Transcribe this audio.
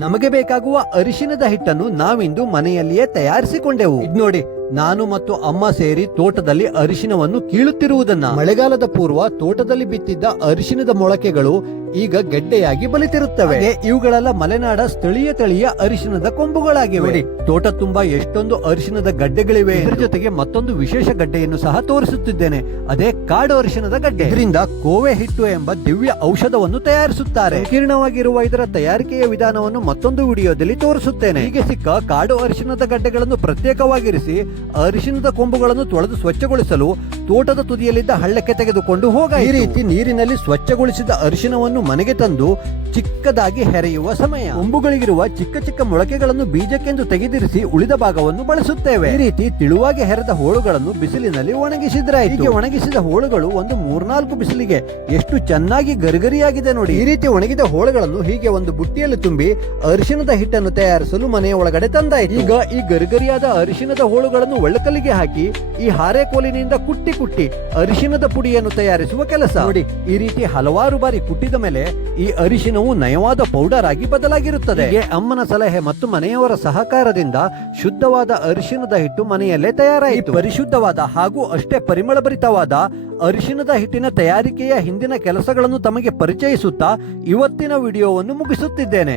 ನಮಗೆ ಬೇಕಾಗುವ ಅರಿಶಿನದ ಹಿಟ್ಟನ್ನು ನಾವಿಂದು ಮನೆಯಲ್ಲಿಯೇ ತಯಾರಿಸಿಕೊಂಡೆವು. ಇದ್ ನೋಡಿ, ನಾನು ಮತ್ತು ಅಮ್ಮ ಸೇರಿ ತೋಟದಲ್ಲಿ ಅರಿಶಿನವನ್ನು ಕೀಳುತ್ತಿರುವುದನ್ನ. ಮಳೆಗಾಲದ ಪೂರ್ವ ತೋಟದಲ್ಲಿ ಬಿತ್ತಿದ್ದ ಅರಿಶಿನದ ಮೊಳಕೆಗಳು ಈಗ ಗೆಡ್ಡೆಯಾಗಿ ಬಲಿತಿರುತ್ತವೆ. ಇವುಗಳೆಲ್ಲ ಮಲೆನಾಡ ಸ್ಥಳೀಯ ತಳಿಯ ಅರಿಶಿನದ ಕೊಂಬುಗಳಾಗಿವೆ. ನೋಡಿ, ತೋಟ ತುಂಬಾ ಎಷ್ಟೊಂದು ಅರಿಶಿನದ ಗಡ್ಡೆಗಳಿವೆ. ಇದರ ಜೊತೆಗೆ ಮತ್ತೊಂದು ವಿಶೇಷ ಗಡ್ಡೆಯನ್ನು ಸಹ ತೋರಿಸುತ್ತಿದ್ದೇನೆ. ಅದೇ ಕಾಡು ಅರಿಶಿನದ ಗಡ್ಡೆ. ಇದರಿಂದ ಕೋವೆ ಹಿಟ್ಟು ಎಂಬ ದಿವ್ಯ ಔಷಧವನ್ನು ತಯಾರಿಸುತ್ತಾರೆ. ಸಂಕೀರ್ಣವಾಗಿರುವ ಇದರ ತಯಾರಿಕೆಯ ವಿಧಾನವನ್ನು ಮತ್ತೊಂದು ವಿಡಿಯೋದಲ್ಲಿ ತೋರಿಸುತ್ತೇನೆ. ಹೀಗೆ ಸಿಕ್ಕ ಕಾಡು ಅರಿಶಿನದ ಗಡ್ಡೆಗಳನ್ನು ಪ್ರತ್ಯೇಕವಾಗಿರಿಸಿ ಅರಿಶಿನದ ಕೊಂಬುಗಳನ್ನು ತೊಳೆದು ಸ್ವಚ್ಛಗೊಳಿಸಲು ತೋಟದ ತುದಿಯಲ್ಲಿದ್ದ ಹಳ್ಳಕ್ಕೆ ತೆಗೆದುಕೊಂಡು ಹೋಗ. ಈ ರೀತಿ ನೀರಿನಲ್ಲಿ ಸ್ವಚ್ಛಗೊಳಿಸಿದ ಅರಿಶಿನವನ್ನು ಮನೆಗೆ ತಂದು ಚಿಕ್ಕದಾಗಿ ಹೆರೆಯುವ ಸಮಯ. ಕೊಂಬುಗಳಿಗಿರುವ ಚಿಕ್ಕ ಚಿಕ್ಕ ಮೊಳಕೆಗಳನ್ನು ಬೀಜಕ್ಕೆಂದು ತೆಗೆದಿರಿಸಿ ಉಳಿದ ಭಾಗವನ್ನು ಬಳಸುತ್ತೇವೆ. ಈ ರೀತಿ ತಿಳುವಾಗಿ ಹೆರೆದ ಹೋಳುಗಳನ್ನು ಬಿಸಿಲಿನಲ್ಲಿ ಒಣಗಿಸಿದ್ರಾಯ್ತು. ಹೀಗೆ ಒಣಗಿಸಿದ ಹೋಳುಗಳು ಒಂದು 3-4 ಬಿಸಿಲಿಗೆ ಎಷ್ಟು ಚೆನ್ನಾಗಿ ಗರಿಗರಿಯಾಗಿದೆ ನೋಡಿ. ಈ ರೀತಿ ಒಣಗಿದ ಹೋಳುಗಳನ್ನು ಹೀಗೆ ಒಂದು ಬುಟ್ಟಿಯಲ್ಲಿ ತುಂಬಿ ಅರಿಶಿನದ ಹಿಟ್ಟನ್ನು ತಯಾರಿಸಲು ಮನೆಯ ಒಳಗಡೆ ತಂದಾಯ್ತು. ಈಗ ಈ ಗರಿಗರಿಯಾದ ಅರಿಶಿನದ ಹೋಳುಗಳನ್ನು ಒಳ್ಳಕಲ್ಲಿಗೆ ಹಾಕಿ ಈ ಹಾರೆಕೋಲಿನಿಂದ ಕುಟ್ಟಿ ಕುಟ್ಟಿ ಅರಿಶಿನದ ಪುಡಿಯನ್ನು ತಯಾರಿಸುವ ಕೆಲಸ. ನೋಡಿ, ಈ ರೀತಿ ಹಲವಾರು ಬಾರಿ ಕುಟ್ಟಿದ ಮೇಲೆ ಈ ಅರಿಶಿನವು ನಯವಾದ ಪೌಡರ್ ಆಗಿ ಬದಲಾಗಿರುತ್ತದೆ. ಅಮ್ಮನ ಸಲಹೆ ಮತ್ತು ಮನೆಯವರ ಸಹಕಾರದಿಂದ ಶುದ್ಧವಾದ ಅರಿಶಿನದ ಹಿಟ್ಟು ಮನೆಯಲ್ಲೇ ತಯಾರಾಯಿತು. ಪರಿಶುದ್ಧವಾದ ಹಾಗೂ ಅಷ್ಟೇ ಪರಿಮಳಭರಿತವಾದ ಅರಿಶಿನದ ಹಿಟ್ಟಿನ ತಯಾರಿಕೆಯ ಹಿಂದಿನ ಕೆಲಸಗಳನ್ನು ತಮಗೆ ಪರಿಚಯಿಸುತ್ತಾ ಇವತ್ತಿನ ವಿಡಿಯೋವನ್ನು ಮುಗಿಸುತ್ತಿದ್ದೇನೆ.